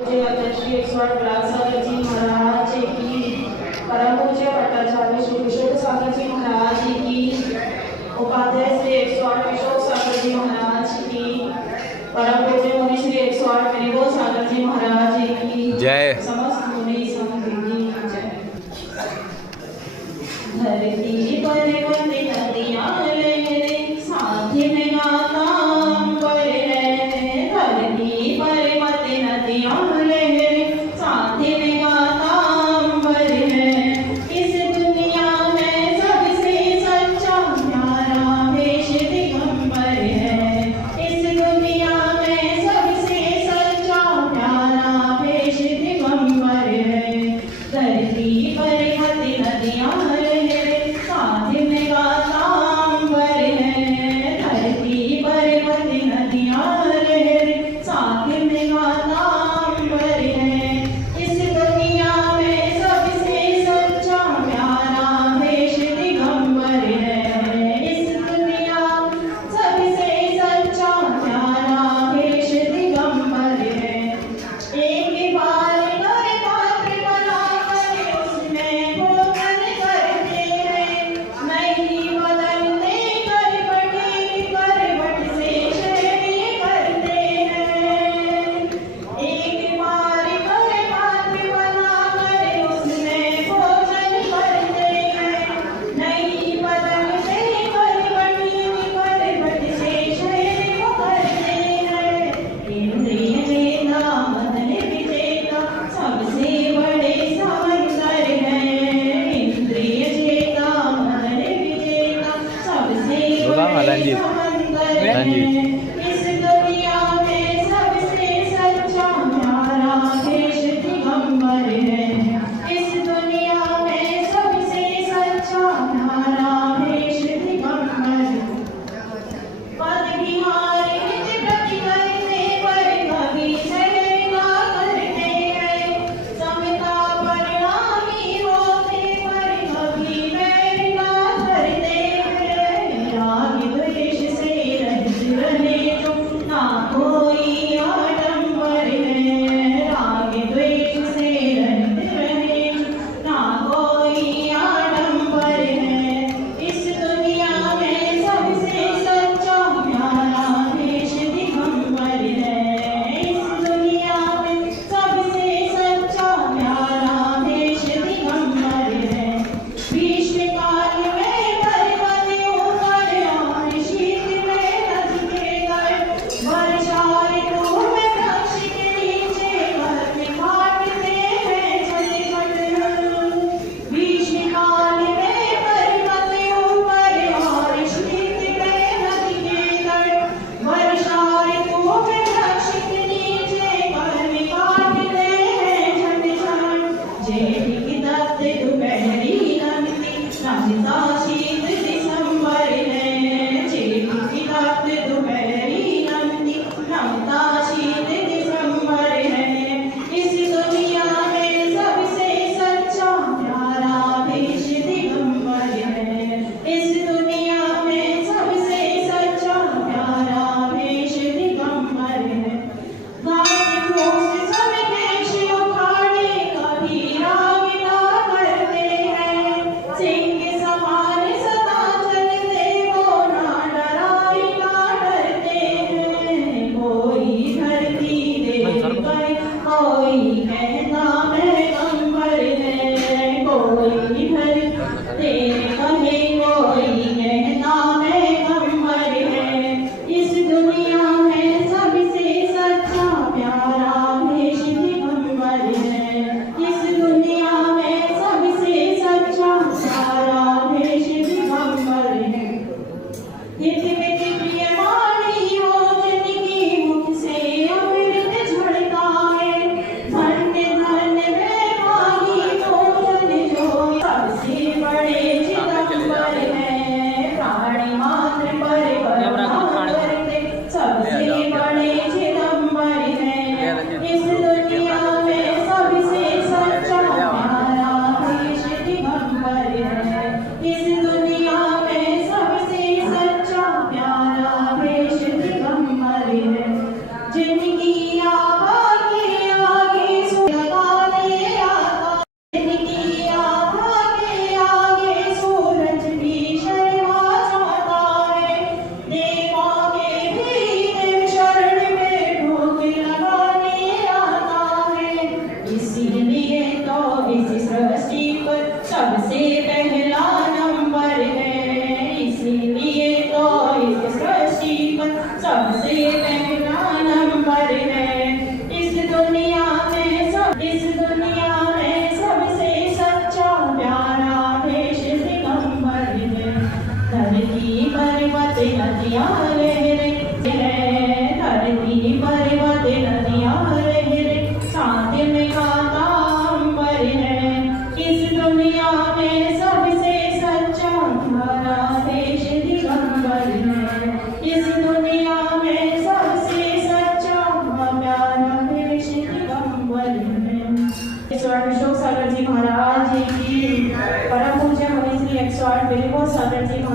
पूज्य श्री 108 विलास सागर जी महाराज की, परम पूज्य भट्टाचार्य श्री किशोर सागर जी महाराज की, उपाध्याय श्री 108 किशोर सागर जी महाराज की, परम पूज्य मुनि श्री 108 मेरीगोल सागर जी महाराज की जय। समस्त मुनि संघ की जय। धरती पर बंदी नदियां लहरें साथी में गाता अंबर है। धरती पर बंदी नदियां लहरें साथी में गाता अंबर है। इस दुनिया में सबसे सच्चा प्यारा वेश दिगंबर है। इस दुनिया में सबसे सच्चा प्यारा वेश दिगंबर है। धरती पर बंदी नदियां साथी में गाता अंबर है। धरती पर बंदी नदियां साथी में गाता अंबर दुनिया में सबसे सच्चा प्यारा देश दिगंबर है। धरती पर्वत नदियाँ लहरे धरती पर्वत नदियाँ लहरे साथ में गाता अंबर है। इस दुनिया में सबसे सच्चा प्यारा देश दिगंबर है। इस दुनिया में सबसे सच्चा प्यारा देश दिगंबर है। ईश्वर अशोक सागर जी महाराज की परम पूज्य मुनि श्री 108 सागर जी महाराज